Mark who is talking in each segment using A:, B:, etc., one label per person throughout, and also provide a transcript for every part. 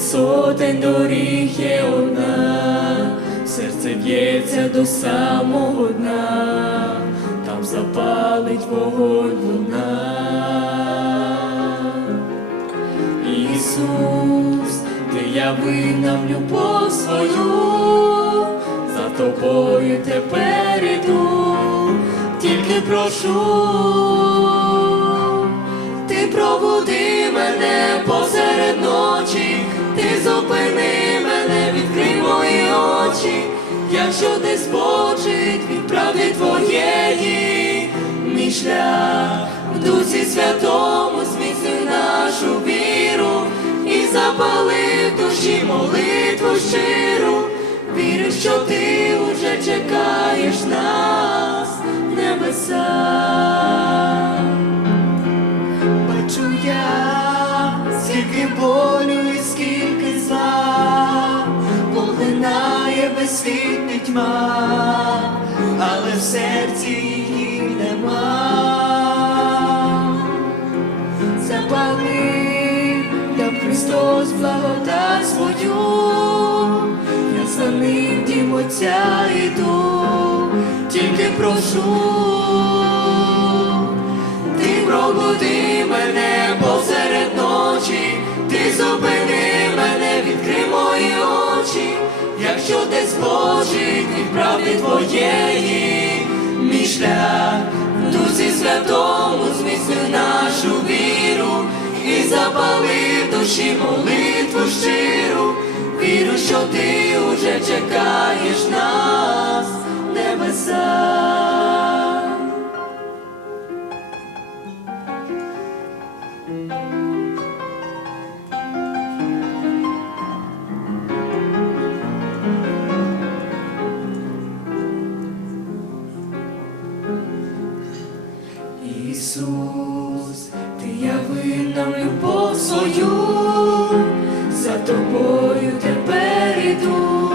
A: Серед сотень доріг є одна, серце б'ється до самого дна, там запалить вогонь луна. Ісус, ти явив нам любов свою, за тобою тепер іду, тільки прошу, ти пробуди мене посеред ночі, ти зупини мене, відкрий мої очі, якщо десь збочить від правди твоєї, мій шлях в дусі святому зміцнюй нашу віру і запали в душі молитву щиру. Вірю, що ти уже чекаєш нас, небеса. Тьма, але в серці її нема. Запали, дав Христос благодать свою, я за ним дім Отця йду, тільки прошу. Ти пробуди від твоєї, мій шлях дусі святому зміцнив нашу віру і запали в душі молитву щиру, віру, що ти уже чекаєш нас, небеса. Свою, за тобою тепер іду,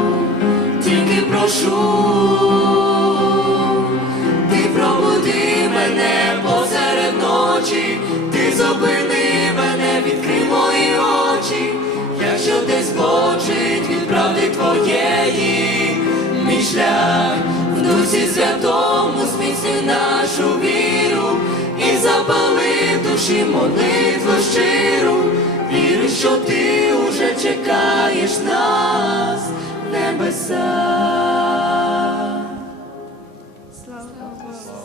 A: тільки прошу, ти пробуди мене посеред ночі, ти зупини мене, відкрий очі, якщо ти збочить від правди твоєї, мій в дусі святому зміцнюй нашу віру і запали душі вірю, що ти уже чекаєш нас, небеса.